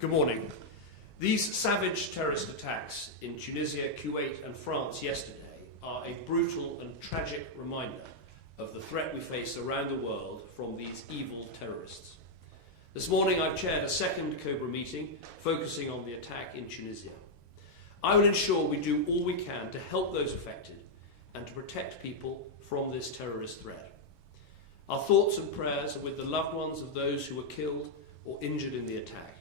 Good morning. These savage terrorist attacks in Tunisia, Kuwait and France yesterday are a brutal and tragic reminder of the threat we face around the world from these evil terrorists. This morning I've chaired a second COBRA meeting focusing on the attack in Tunisia. I will ensure we do all we can to help those affected and to protect people from this terrorist threat. Our thoughts and prayers are with the loved ones of those who were killed or injured in the attack.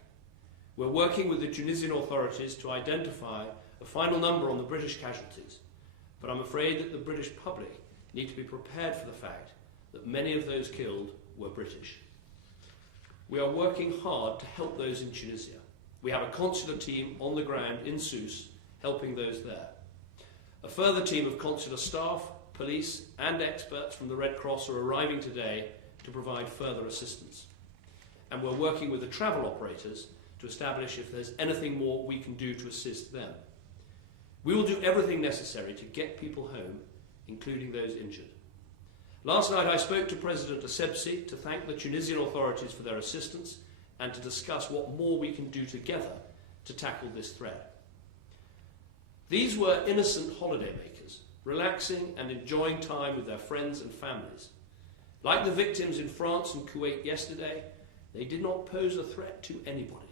We're working with the Tunisian authorities to identify a final number on the British casualties, but I'm afraid that the British public need to be prepared for the fact that many of those killed were British. We are working hard to help those in Tunisia. We have a consular team on the ground in Sousse helping those there. A further team of consular staff, police and experts from the Red Cross are arriving today to provide further assistance. And we're working with the travel operators to establish if there's anything more we can do to assist them. We will do everything necessary to get people home, including those injured. Last night I spoke to President Essebsi to thank the Tunisian authorities for their assistance and to discuss what more we can do together to tackle this threat. These were innocent holidaymakers, relaxing and enjoying time with their friends and families. Like the victims in France and Kuwait yesterday, they did not pose a threat to anybody.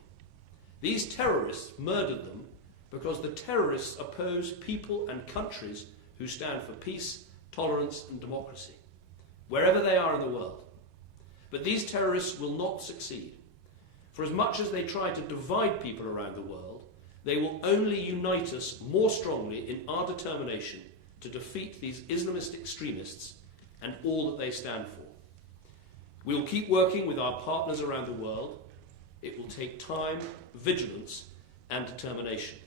These terrorists murdered them because the terrorists oppose people and countries who stand for peace, tolerance and democracy, wherever they are in the world. But these terrorists will not succeed. For as much as they try to divide people around the world, they will only unite us more strongly in our determination to defeat these Islamist extremists and all that they stand for. We will keep working with our partners around the world. It will take time, vigilance and determination.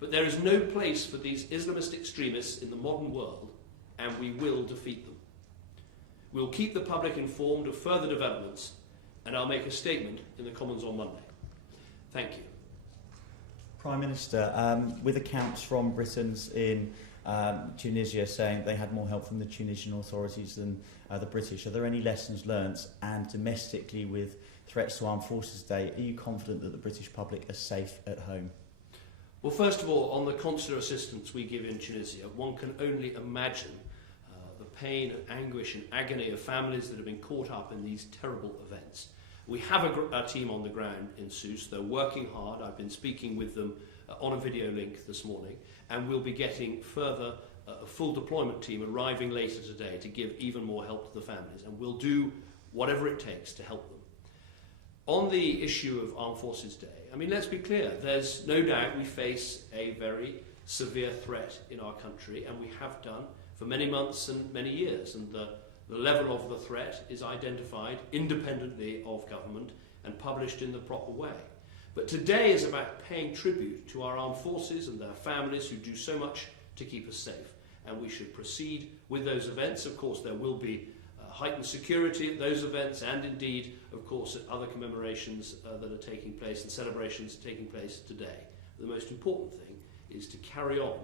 But there is no place for these Islamist extremists in the modern world, and we will defeat them. We will keep the public informed of further developments, and I'll make a statement in the Commons on Monday. Thank you. Prime Minister, with accounts from Britons in Tunisia saying they had more help from the Tunisian authorities than the British, are there any lessons learnt? And domestically, with threats to armed forces today, are you confident that the British public are safe at home? Well, first of all, on the consular assistance we give in Tunisia, one can only imagine the pain and anguish and agony of families that have been caught up in these terrible events. We have a team on the ground in Sousse. They're working hard. I've been speaking with them on a video link this morning, and we'll be getting further a full deployment team arriving later today to give even more help to the families, and we'll do whatever it takes to help them. On the issue of Armed Forces Day, I mean, let's be clear, there's no doubt we face a very severe threat in our country, and we have done for many months and many years, and the level of the threat is identified independently of government and published in the proper way. But today is about paying tribute to our armed forces and their families who do so much to keep us safe, and we should proceed with those events. Of course, there will be heightened security at those events, and indeed, of course, at other commemorations that are taking place and celebrations taking place today. The most important thing is to carry on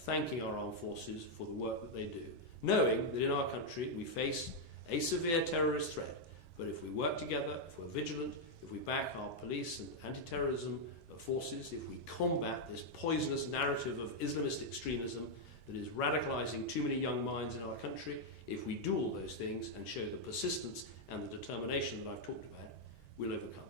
thanking our armed forces for the work that they do, knowing that in our country we face a severe terrorist threat. But if we work together, if we're vigilant, if we back our police and anti-terrorism forces, if we combat this poisonous narrative of Islamist extremism that is radicalising too many young minds in our country, if we do all those things and show the persistence and the determination that I've talked about, we'll overcome.